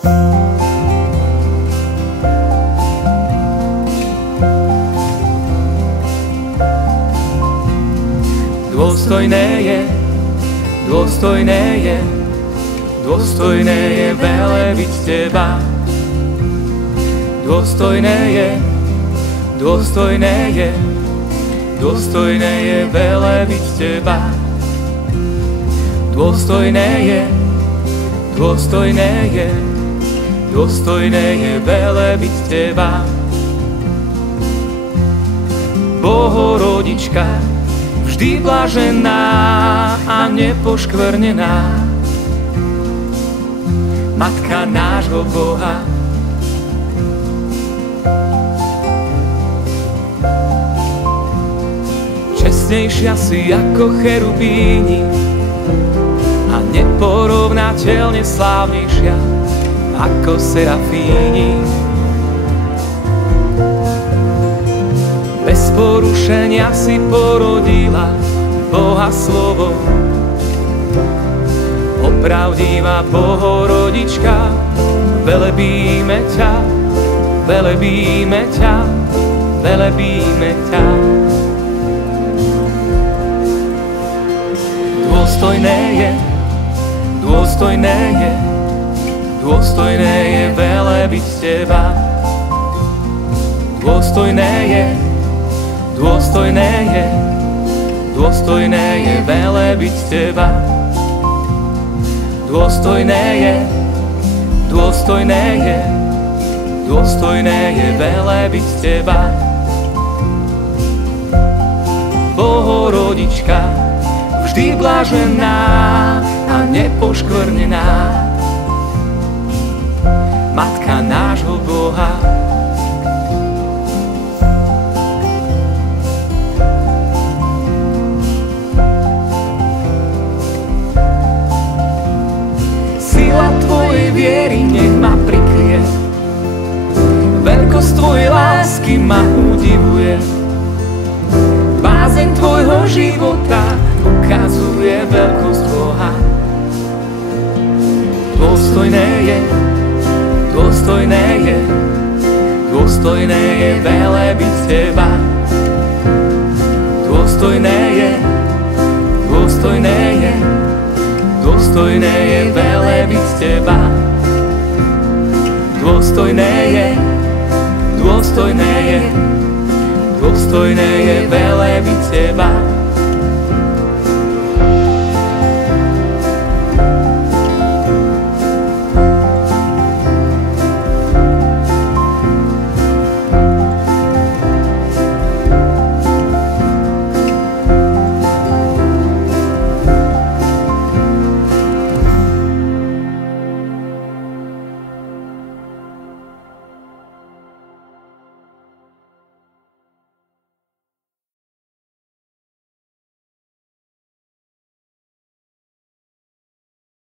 Dôstojné je, dôstojné je, dôstojné je velebiť Teba. Dôstojné je, dôstojné je, dôstojné je velebiť Teba. Dôstojné je, dôstojné je, dôstojné je velebiť Teba. Bohorodička, vždy blažená a nepoškvrnená, Matka nášho Boha. Čestnejšia si ako cherubíni a neporovnateľne slávnejšia ako serafíni. Bez porušenia si porodila Boha slovo, opravdivá Bohorodička, velebíme ťa, velebíme ťa, velebíme ťa. Dôstojné je, dôstojné je, dôstojné je velebiť Teba. Dôstojné je, dôstojné je, dôstojné je velebiť Teba. Dôstojné je, dôstojné je, dôstojné je velebiť Teba. Bohorodička, vždy blažená a nepoškvrnená, Matka nášho Boha. Sila Tvojej viery nech ma prikrie, veľkosť Tvojej lásky ma udivuje. Bázeň Tvojho života ukazuje veľkosť Boha. Dôstojné je, dôstojné je, dôstojné je velebiť Teba. Dôstojné je, dôstojné je, dôstojné je velebiť Teba. Dôstojné je, dôstojné je, dôstojné je velebiť Teba.